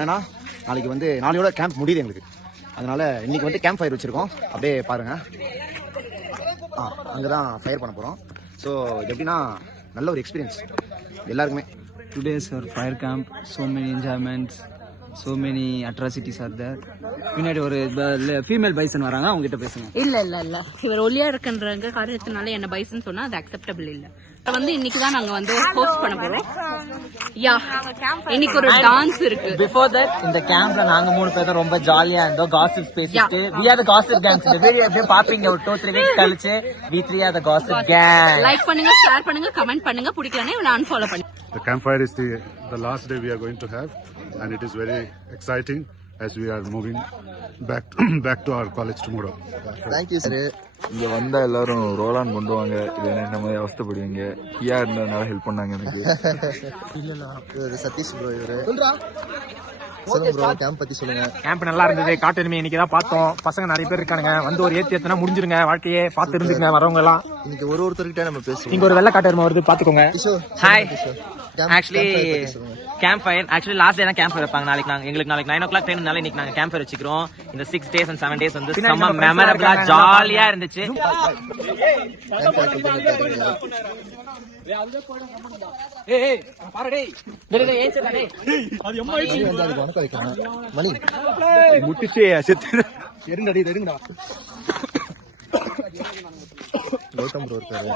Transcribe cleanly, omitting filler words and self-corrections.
என்னன்னா நாளைக்கு வந்து நாளையோட கேம்ப் முடியுது எங்களுக்கு. அதனால இன்னைக்கு வந்து கேம்ப் ஃபயர் வச்சிருக்கோம். அப்படியே பாருங்க. அங்கதான் ஃபயர் பண்ண போறோம். ஸோ எப்படின்னா நல்ல ஒரு எக்ஸ்பீரியன்ஸ் எல்லாருக்குமே. Today's our fire camp. So many enjoyments. So many atrocities are there. பின்னாடி ஒரு ஃபீமேல் பைசன் வராங்க, அவங்க கிட்ட பேசுங்க. இல்ல இவர் ஒல்லியா இருக்குன்ற காரணத்தினால என்ன பைசன் சொன்னா அது அக்செப்டபிள் இல்ல. வந்து இன்னைக்கு தான் நாங்க வந்து ஹோஸ்ட் பண்ண போறோம். யா, இன்னைக்கு ஒரு டான்ஸ் இருக்கு. Before that இந்த கேம்ப்ல நாங்க 3 பேர் தான் ரொம்ப ஜாலியா இருந்தோம். காசிப்ஸ் பேசிட்டு we are the gossip gangs. இந்த வீடியோ அப்படியே பாப்பீங்க ஒரு 2-3 வீக்ஸ் கழிச்சு. we 3 are the gossip gang. Like பண்ணுங்க, ஷேர் பண்ணுங்க, கமெண்ட் பண்ணுங்க. பிடிக்கலனா இவனை அன்ஃபாலோ பண்ணுங்க. The campfire is the last day we are going to have, and it is very exciting as we are moving back to our college tomorrow. Thank you sir. இங்க வந்தா எல்லாரும் roll-on கொண்டு வாங்க, இல்லைன்னா இந்த மாதிரி அவஸ்தப்படுவீங்க. ஹியா இருந்ததுனால ஹெல்ப் பண்ணாங்க எனக்கு. சதீஷ் ப்ரோ இவரு சொல்லுங்க ப்ரோ, கேம்ப் பத்தி சொல்லுங்க. கேம்ப் நல்லா இருந்தது. காட்டு எருமை இன்னைக்கு தான் பார்த்தோம். பசங்க நிறைய பேர் இருக்கானுங்க. வந்து ஒரு ஏத்தினா முடிஞ்சிருங்க. வாழ்க்கையே பார்த்து இருந்துங்க வரவங்க எல்லாம். இன்னைக்கு ஒருத்தர்கிட்ட நம்ம பேசுவோம். இங்க ஒரு வெள்ளை காட்டு எருமை வருது, பாத்துக்கோங்க. Hi. Actually camp fire last day தான் கேம்ப் ஃபயர் வைப்பாங்க. எங்களுக்கு நாளைக்கு 9 o'clock ட்ரெயின்னால இன்னைக்கு நாங்க கேம்ப் ஃபயர் வச்சுக்கிறோம். இந்த 6 days and 7 days வந்து செம்ம மெமரபிளா ஜாலியா இருந்துச்சு. முட்டிச்சு எருங்கடா கௌதம் ப்ரோ இருக்காரு.